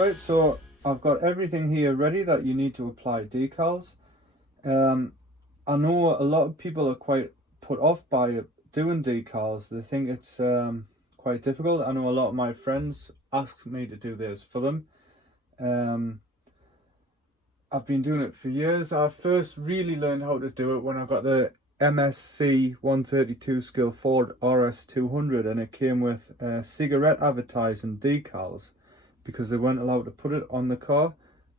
Right, so I've got everything here ready that you need to apply decals. I know a lot of people are quite put off by doing decals. They think it's quite difficult. I know a lot of my friends ask me to do this for them. I've been doing it for years. I first really learned how to do it when I got the MSC 132 Skill Ford RS200, and it came with cigarette advertising decals because they weren't allowed to put it on the car,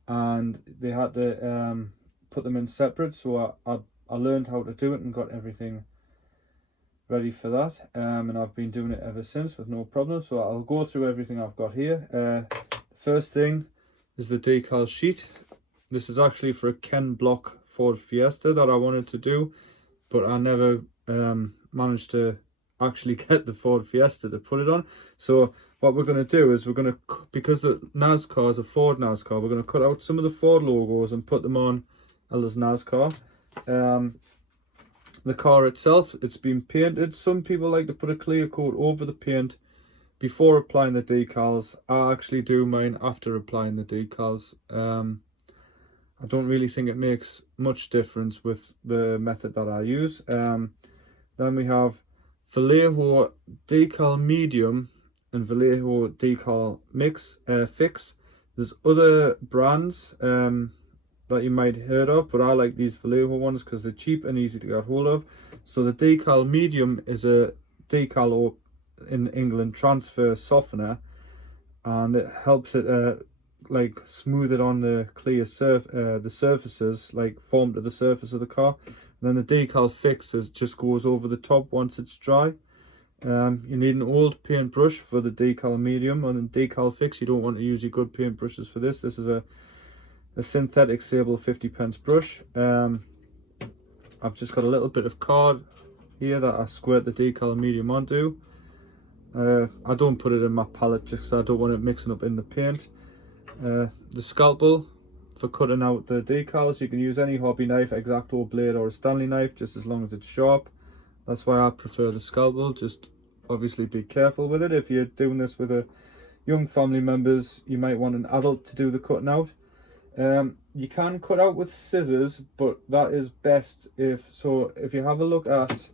and they had to put them in separate. So I learned how to do it and got everything ready for that, and I've been doing it ever since with no problem. So I'll go through everything I've got here. First thing is the decal sheet. This is actually for a Ken Block Ford Fiesta that I wanted to do, but I never managed to actually get the Ford Fiesta to put it on. So what we're going to do is because the Nascar is a Ford Nascar, we're going to cut out some of the Ford logos and put them on as Nascar. The car itself, it's been painted. Some people like to put a clear coat over the paint before applying the decals. I actually do mine after applying the decals. I don't really think it makes much difference with the method that I use. Then we have Vallejo Decal Medium and Vallejo Decal Mix Fix. There's other brands that you might have heard of, but I like these Vallejo ones because they're cheap and easy to get hold of. So the Decal Medium is a decal, or in England, transfer softener, and it helps it like smooth it on the clear the surfaces, like form to the surface of the car. And then the Decal Fix just goes over the top once it's dry. You need an old paintbrush for the Decal Medium, and then Decal Fix, you don't want to use your good paintbrushes for this. This is a synthetic Sable 50p brush. I've just got a little bit of card here that I squirt the Decal Medium onto. I don't put it in my palette just because I don't want it mixing up in the paint. The scalpel for cutting out the decals. You can use any hobby knife, X-Acto blade or a Stanley knife, just as long as it's sharp. That's why I prefer the scalpel. Just obviously be careful with it. If you're doing this with a young family members, you might want an adult to do the cutting out. You can cut out with scissors, but that is best if you have a look at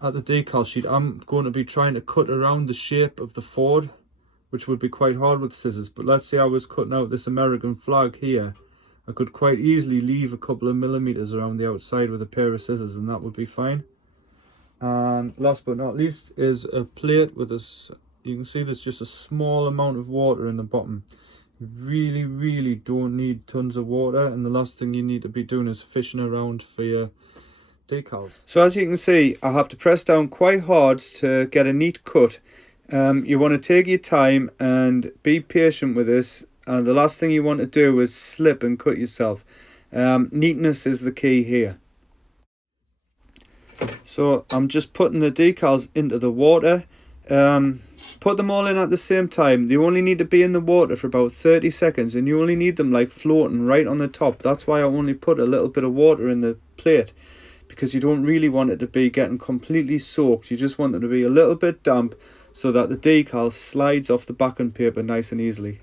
the decal sheet, I'm going to be trying to cut around the shape of the Ford, which would be quite hard with scissors. But let's say I was cutting out this American flag here, I could quite easily leave a couple of millimeters around the outside with a pair of scissors, and that would be fine. And last but not least is a plate with this. You can see there's just a small amount of water in the bottom. You really don't need tons of water, and the last thing you need to be doing is fishing around for your decals. So as you can see, I have to press down quite hard to get a neat cut. You want to take your time and be patient with this, and the last thing you want to do is slip and cut yourself. Neatness is the key here. So I'm just putting the decals into the water. Put them all in at the same time. They only need to be in the water for about 30 seconds, and you only need them like floating right on the top. That's why I only put a little bit of water in the plate, because you don't really want it to be getting completely soaked. You just want it to be a little bit damp so that the decal slides off the backing paper nice and easily.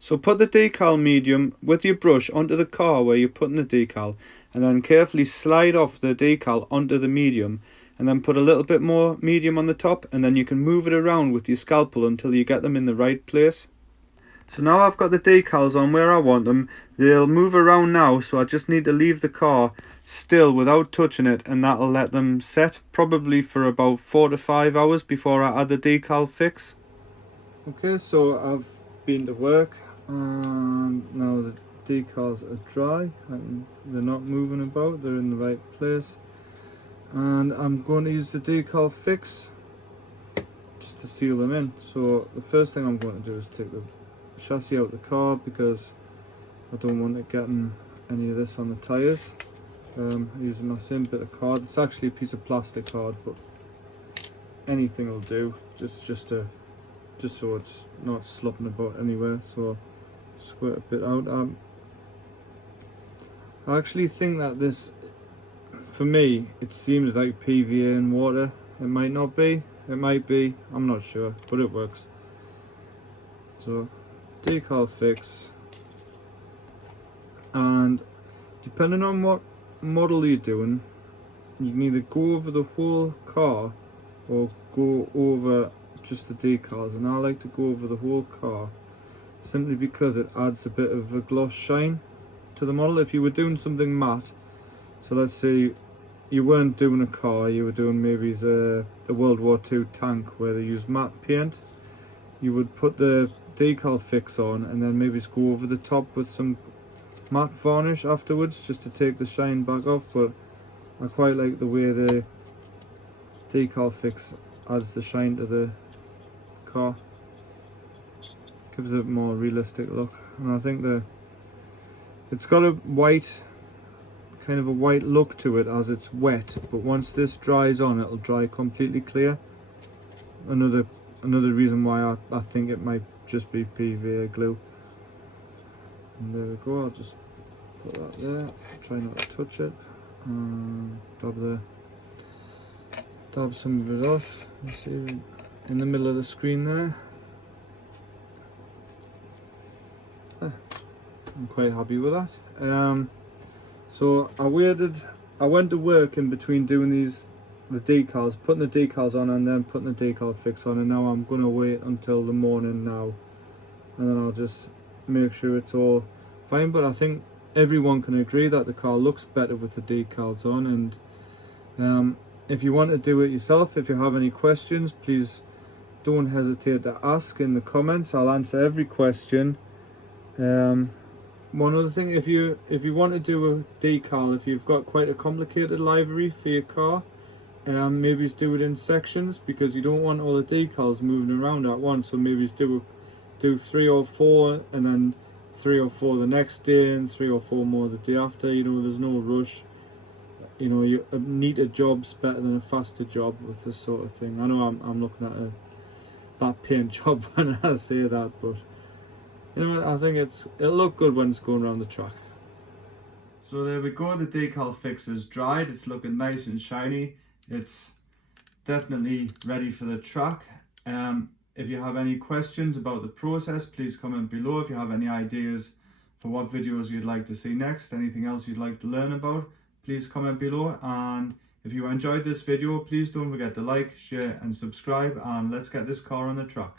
So put the decal medium with your brush onto the car where you're putting the decal, and then carefully slide off the decal onto the medium, and then put a little bit more medium on the top, and then you can move it around with your scalpel until you get them in the right place. So now I've got the decals on where I want them. They'll move around now, so I just need to leave the car still without touching it, and that'll let them set probably for about 4 to 5 hours before I add the decal fix. Okay, so I've been to work, and now the decals are dry and they're not moving about, they're in the right place, and I'm going to use the decal fix just to seal them in. So the first thing I'm going to do is take the chassis out the car, because I don't want it getting any of this on the tyres. Using my same bit of card. It's actually a piece of plastic card, but anything will do, just so it's not slopping about anywhere. So squirt a bit out. I actually think that this, for me, it seems like PVA and water. It might not be. It might be, I'm not sure, but it works. So decal fix, and depending on what model you're doing, you can either go over the whole car or go over just the decals, and I like to go over the whole car simply because it adds a bit of a gloss shine to the model. If you were doing something matte, so let's say you weren't doing a car, you were doing maybe a World War II tank where they use matte paint, you would put the decal fix on and then maybe just go over the top with some matte varnish afterwards just to take the shine back off. But I quite like the way the decal fix adds the shine to the car, gives it a more realistic look. And I think it's got a white, kind of a white look to it as it's wet, but once this dries on, it'll dry completely clear. Another reason why I think it might just be PVA glue. And there we go, I'll just put that there, try not to touch it, and dab some of it off. You see in the middle of the screen there. I'm quite happy with that. So I went to work in between doing the decals, putting the decals on and then putting the decal fix on, and now I'm going to wait until the morning now, and then I'll just make sure it's all fine. But I think everyone can agree that the car looks better with the decals on. And if you want to do it yourself, if you have any questions, please don't hesitate to ask in the comments. I'll answer every question. One other thing, if you want to do a decal, if you've got quite a complicated livery for your car, maybe do it in sections, because you don't want all the decals moving around at once. So maybe do 3 or 4 and then 3 or 4 the next day and 3 or 4 more the day after. You know, there's no rush. You know, a neater job's better than a faster job with this sort of thing. I know I'm looking at that paint job when I say that, but you know, I think it'll look good when it's going around the track. So there we go, the decal fix is dried. It's looking nice and shiny. It's definitely ready for the track. If you have any questions about the process, please comment below. If you have any ideas for what videos you'd like to see next, anything else you'd like to learn about, please comment below. And if you enjoyed this video, please don't forget to like, share and subscribe, and let's get this car on the track.